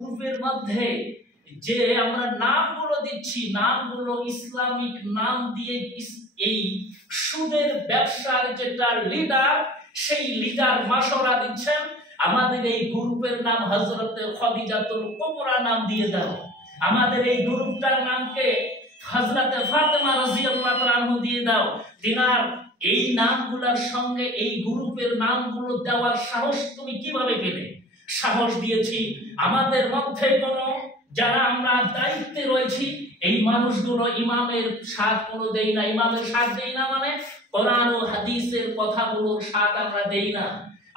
গ্রুপের মধ্যে যে আমরা নামগুলো দিচ্ছি, নামগুলো ইসলামিক নাম দিয়ে এই সুদের ব্যবসার যেটা লিডার, সেই লিডার মাশওয়ারা দিচ্ছেন আমাদের এই গ্রুপের নাম হযরতে খাদিজাতুল কুবরা নাম দিয়ে দাও, আমাদের এই গ্রুপটার নামকে হযরতে ফাতেমা রাদিয়াল্লাহু তাআলা আনহা দিয়ে দাও। তিনার এই নামগুলোর সঙ্গে এই গ্রুপের নামগুলো দেওয়ার সাহস তুমি কিভাবে পেলে? সাহস দিয়েছি আমাদের মধ্যে কোনো যারা আমরা দায়িত্বে রয়েছি এই মানুষগুলো ইমামের সাথ কোনো দেই না। ইমামের সাথ দেই না মানে কোরআন ও হাদিসের কথাগুলোর সাথ আমরা দেই না।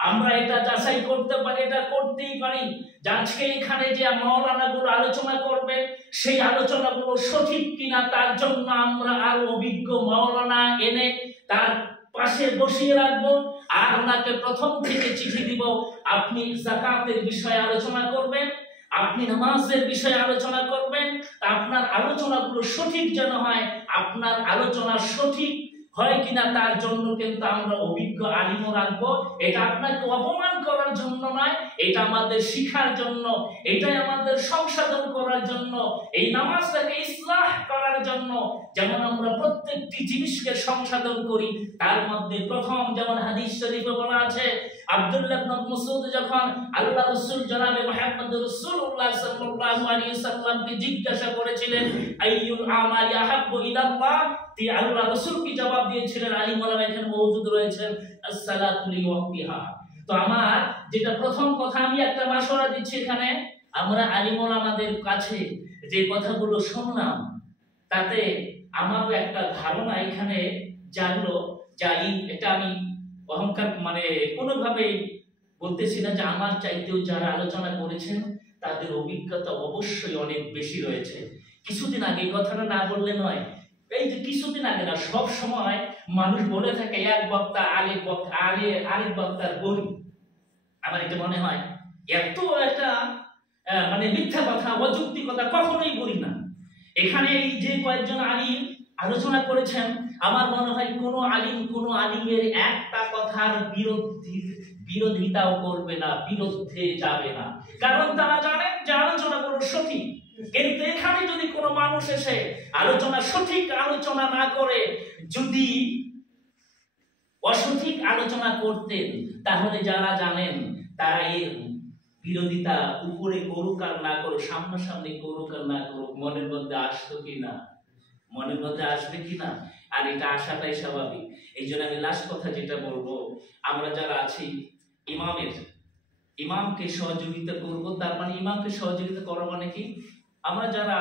আমরা এটা যাচাই করতে পারি, এটা করতেই পারি যে আজকে এখানে যে মাওলানাগুলো আলোচনা করবে সেই আলোচনাগুলো সঠিক কিনা, তার জন্য আমরা আরো অভিজ্ঞ মাওলানা এনে তার পাশে বসিয়ে রাখবো আর ওনাকে প্রথম থেকে চিঠি দিব, আপনি যাকাতের বিষয়ে আলোচনা করবেন, আপনি নামাজের বিষয়ে আলোচনা করবেন, আপনার আলোচনাগুলো সঠিক যেন হয়, আপনার আলোচনা সঠিক হয় কিনা তার জন্য কিন্তু আমরা অভিজ্ঞ আলিমও রাখবো। এটা আপনাকে অপমান করার জন্য নয়, এটা আমাদের শিখার জন্য, এটাই আমাদের সংশোধন করার জন্য, এই নামাজটাকে ইসলাহ করার জন্য। যেমন আমরা প্রত্যেকটি জিনিসকে সংশোধন করি, তার মধ্যে প্রথম যেমন হাদিস শরীফে বলা আছে আব্দুল্লাহ ইবনে মাসউদ যখন আল্লাহ রাসূল জনাবে মুহাম্মদ রাসূলুল্লাহ সাল্লাল্লাহু আলাইহি সাল্লামকে জিজ্ঞাসা করেছিলেন আইয়ুল আমালি আহাব্বু ইলাল্লাহ, তি আল্লাহ রাসূল কি জবাব দিয়েছিলেন? আলিম ওলামা এখানে মওজুদ রয়েছেন, as-সালাতু লিওয়াক্তিহা। তো আমার যেটা প্রথম কথা আমি একটা মাশওয়ারা দিচ্ছি, এখানে আমরা আলিম ওলামাদের কাছে যে কথাগুলো শুনলাম তাতে আমারও একটা ধারণা এখানে জানলো, যাই এটা আমি অহংকার মানে কোনোভাবেই বলতেছি না যে আমার চাইতেও যারা আলোচনা করেছেন তাদের অভিজ্ঞতা অবশ্যই অনেক বেশি রয়েছে। কিছুদিন আগে কথাটা না বললে নয়, এই যে কিছুদিন আগে না, সব সময় মানুষ বলে থাকে এক বক্তা আরেক বক্তার গরু। আমার এটা মনে হয় এত একটা মানে মিথ্যা কথা, অযুক্তি কথা কখনোই বলি না। এখানে এই যে কয়েকজন আলিম আলোচনা করেছেন, আমার মনে হয় কোনো আলিমের একটা কথার বিরোধিতাও করবে না, বিরুদ্ধে যাবে না, কারণ তারা জানেন যে আলোচনাগুলো সঠিক। কিন্তু এখানে যদি কোনো মানুষ এসে আলোচনা সঠিক আলোচনা না করে যদি অসঠিক আলোচনা করতেন, তাহলে যারা জানেন তারা এর বিরোধিতা উপরে করুক আর না করুক, সামনাসামনি করুক আর না করুক, মনের মধ্যে আসতো কিনা, মনের মধ্যে আসবে কিনা, আর এটা আসাটাই স্বাভাবিক। এই জন্য আমি লাস্ট কথা যেটা বলবো, আমরা যারা আছি ইমামকে সহযোগিতা করব। তার মানে ইমামকে সহযোগিতা করা মানে কি, আমরা যারা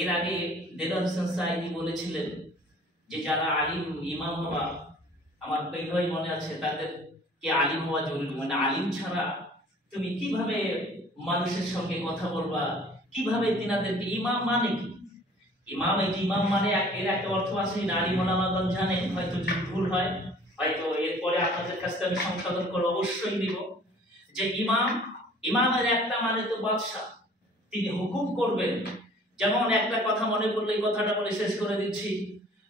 এর আগে দেদার হোসেন সাইদি বলেছিলেন যে যারা আলিম ইমাম হওয়া, আমার পেটই মনে আছে, তাদেরকে আলিম হওয়া জরুরি। মানে আলিম ছাড়া তুমি কিভাবে মানুষের সঙ্গে কথা বলবা, কিভাবে তিনাদেরকে ইমাম মানে কি? ইমাম, এই যে ইমাম মানে এর একটা অর্থ আছে, আলিম ওলামাগণ জানেন, হয়তো যদি ভুল হয় হয়তো এরপরে আপনাদের কাছ থেকে আমি সংশোধন করে অবশ্যই দিব যে ইমামের একটা মানে তো বাদশা, তিনি হুকুম করবেন। যেমন একটা কথা মনে পড়লে এই কথাটা বলে শেষ করে দিচ্ছি।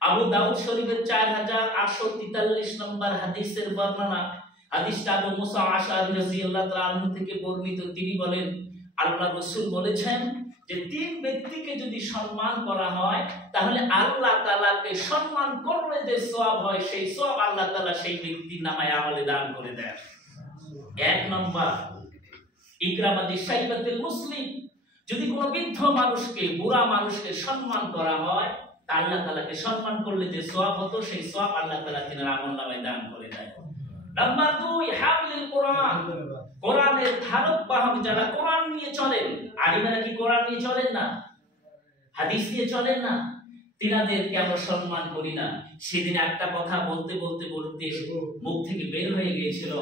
আবু দাউদ শরীফের 4843 নম্বর হাদিসের বর্ণনা, হাদিসটা আবু মুসা আশআরী রাদিয়াল্লাহু তাআলা আনহু থেকে বর্ণিত। তিনি বলেন আল্লাহ রাসূল বলেছেন যে তিন ব্যক্তিকে যদি সম্মান করা হয় তাহলে আল্লাহ তাআলাকে সম্মান করলে যে সওয়াব হয় সেই সওয়াব আল্লাহ তাআলা সেই ব্যক্তির নামায় আমলে দান করে দেন। এক নম্বর ইকরামাদি শাইবাতুল মুসলিম, যদি কোনো বৃদ্ধ মানুষকে, বুড়া মানুষকে সম্মান করা হয় তা আল্লাহ তাআলাকে সম্মান করলে যে সওয়াব হতো সেই সওয়াব আল্লাহ তাআলা তিনার আমলনামায় দান করে দেয়। নাম্বার 2 হামলুল কোরআন, কোরআনের ধারক বাহক যারা কোরআন নিয়ে চলেন। আলিমেরা কি কোরআন নিয়ে চলেন না, হাদিস নিয়ে চলেন না? তিনাদেরকে আমরা সম্মান করি না। সেদিন একটা কথা বলতে মুখ থেকে বের হয়ে গিয়েছিল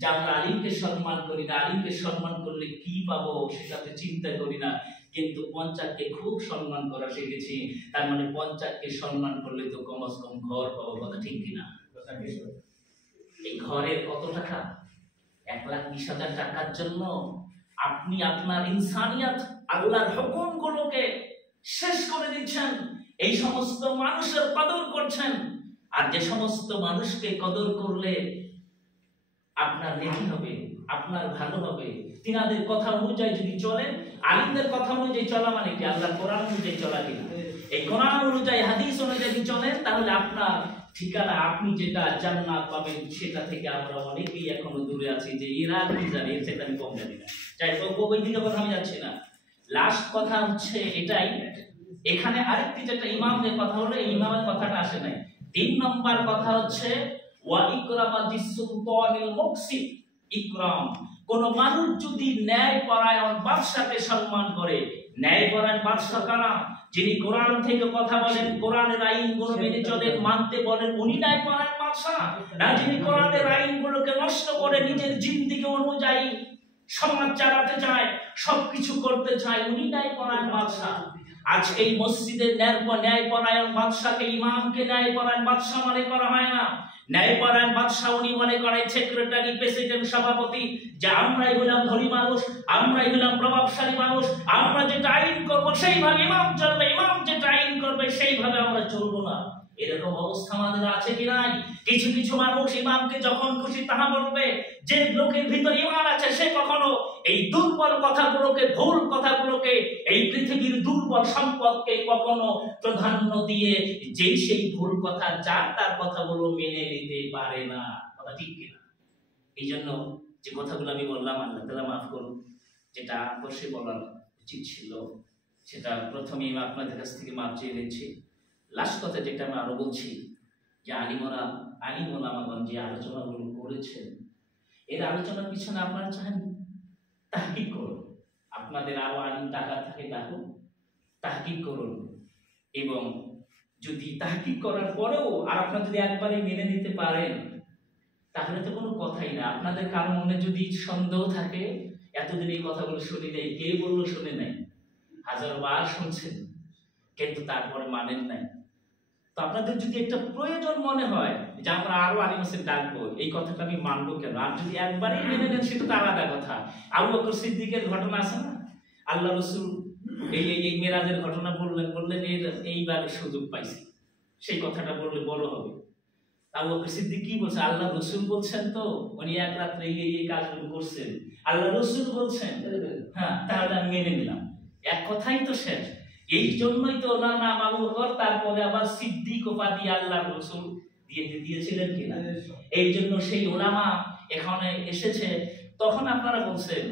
যে আমরা আলিমকে সম্মান করি না, আলিমকে সম্মান করলে কি পাবো সেটা তো চিন্তা করি না, কিন্তু পঞ্চাককে খুব সম্মান করা শিখেছি। তার মানে পঞ্চাককে সম্মান করলে তো কমস কম ঘর পাবো, কথা ঠিক কিনা? এই ঘরের কত টাকা? 1,20,000 টাকার জন্য আপনি আপনার ইনসানিয়াত, আল্লাহর হুকুমগুলোকে শেষ করে দিচ্ছেন। এই সমস্ত মানুষের কদর করছেন, আর যে সমস্ত মানুষকে কদর করলে আপনার নেকি হবে আপনার ভালো হবে। তিনাদের কথা অনুযায়ী যদি চলেন, আলিমদের কথা অনুযায়ী চলা মানে কি? আল্লাহ কোরআন অনুযায়ী চলা কিনা? এই কোরআন অনুযায়ী হাদিস অনুযায়ী যদি চলেন তাহলে আপনার ঠিকানা, আপনি যেটা জান্নাত পাবেন সেটা থেকে আমরা অনেকেই এখনো দূরে আছি। যে এরা কি জানে, এর থেকে আমি কম জানি না। যাই হোক, ওই দিকে কথা আমি যাচ্ছি না। লাস্ট কথা হচ্ছে এটাই, এখানে আরেকটি যেটা ইমামদের কথা হলো, এই ইমামের কথাটা আসে নাই। 3 নম্বর কথা হচ্ছে ওয়া ইকরামাতিস সুলতানিল মুকসিত। ইকরাম, কোন মানুষ যদি ন্যায়পরায়ণ বাদশাকে সম্মান করে, ন্যায়পরায়ণ বাদশা কারা? যিনি কোরআন থেকে কথা বলেন, কোরআনের আইনগুলো মেনে চলেন, মানতে বলেন, উনি ন্যায়পরায়ণ বাদশা। না যিনি কোরআনের আইনগুলোকে নষ্ট করে নিজের জিন্দেগি অনুযায়ী সমাজ চালাতে চায়, সবকিছু করতে চায়, উনি ন্যায়পরায়ণ বাদশা। আজকে এই মসজিদের ন্যায়পরায়ণ বাদশাকে, ইমামকে ন্যায়পরায়ণ বাদশা মনে করা হয় না। ন্যায়পরায়ণ বাদশা উনি মনে করে সেক্রেটারি, প্রেসিডেন্ট, সভাপতি, যে আমরাই হলাম ধনী মানুষ, আমরাই হলাম প্রভাবশালী মানুষ, আমরা যেটা আইন করবো সেইভাবে ইমাম চলবে, ইমাম যেটা আইন করবে সেইভাবে আমরা চলবো না। এরকম অবস্থা আমাদের আছে কি নাই? কিছু কিছু মানুষ ইমামকে যখন খুশি তাহা বলবে। যে লোকের ভিতরে ইমান আছে সে কখনো এই দুর্বল কথাগুলোকে, ভুল কথাগুলোকে, এই পৃথিবীর দুর্বল সম্পদকে কখনো প্রাধান্য দিয়ে যেই সেই ভুল কথা, যার তার কথাগুলো মেনে নিতে পারে না। কথা ঠিক কিনা? এই জন্য যে কথাগুলো আমি বললাম, আল্লাহ তাআলা মাফ করুন, যেটা অবশ্যই বলার উচিত ছিল সেটা প্রথমেই আপনাদের কাছ থেকে মাপ চেয়ে নিচ্ছি। লাস্ট কথা যেটা আমি আরো বলছি, যে আলিমোলামাগণ যে আলোচনাগুলো করেছেন, এর আলোচনার পিছনে আপনারা চান তাহকিক করুন। আপনাদের আরো আলিম ডাকার থাকে ডাকুন, তাহকিক করুন। এবং যদি তাহকিক করার পরেও আর আপনারা যদি একবারই মেনে নিতে পারেন তাহলে তো কোনো কথাই না। আপনাদের কারো মনে যদি সন্দেহ থাকে, এতদিন এই কথাগুলো শুনি নাই, কে বললো শুনে নাই, হাজারবার শুনছেন কিন্তু তারপরে মানেন নাই, তো আপনাদের যদি একটা প্রয়োজন মনে হয় যে আমরা আরো আলিম হোসেন ডাকবো, এই কথাটা আমি মানবো কেন? আর যদি একবারই মেনে নেন সেটা তো আলাদা কথা। আবু বকর সিদ্দিকের ঘটনা আছে না, আল্লাহ রসুল এই মেরাজের ঘটনা বললেন এইবার সুযোগ পাইছি, সেই কথাটা বললে বড় হবে। আবু বকর সিদ্দিক কি বলছে? আল্লাহ রসুল বলছেন, তো উনি এক রাত্রে এই কাজগুলো করছেন, আল্লাহ রসুল বলছেন, হ্যাঁ তাহলে আমি মেনে নিলাম, এক কথাই তো শেষ। এই জন্যই তো ওনার নাম আবু বকর, তারপরে আবার সিদ্দিক উপাধি আল্লাহর রাসূল দিয়েছিলেন কিনা? এই জন্য সেই ওলামা এখানে এসেছে। তখন আপনারা বলছেন,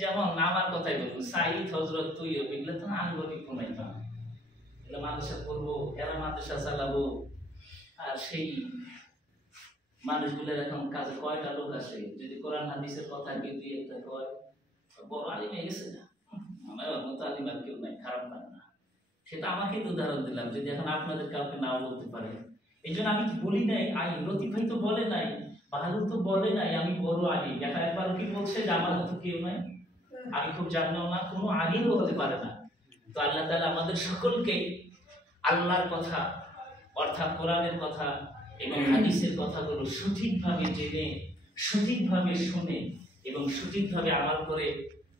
যেমন আমার কথাই বলুন, সাইদ হযরত তুই এগুলো তো আঙ্গনি কমাইতাম, এগুলো মাদ্রাসা করবো, এরা মাদ্রাসা চালাবো, আর সেই মানুষগুলোর এখন কাজে কয়টা লোক আসে? যদি কোরআন হাদিসের কথা কেউ দিয়ে একটা কয়, বড় আলিম হয়ে গেছে না, আমার মতো আলিম আর কেউ নাই, খারাপ না। সেটা আমাকে তো উদাহরণ দিলাম, যদি এখন আপনাদের কাউকে নাও বলতে পারে। এই জন্য আমি বলি নাই, লতিফ ভাই তো বলে নাই, বাহাদুর তো বলে নাই আমি বড় আলিম। দেখা একবার কি বলছে যে আমার মতো কেউ নাই, আমি খুব জানলেও না, কোনো আলিম বলতে পারে না। তো আল্লাহ তাআলা আমাদের সকলকে আল্লাহর কথা অর্থাৎ কোরআনের কথা এবং হাদিসের কথাগুলো সঠিকভাবে জেনে, সঠিকভাবে শুনে এবং সঠিকভাবে আমল করে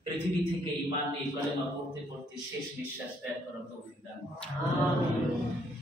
পৃথিবী থেকে ঈমান নিয়ে কালেমা পড়তে পড়তে শেষ নিঃশ্বাস ত্যাগ করার তৌফিক দান করুন। আমিন।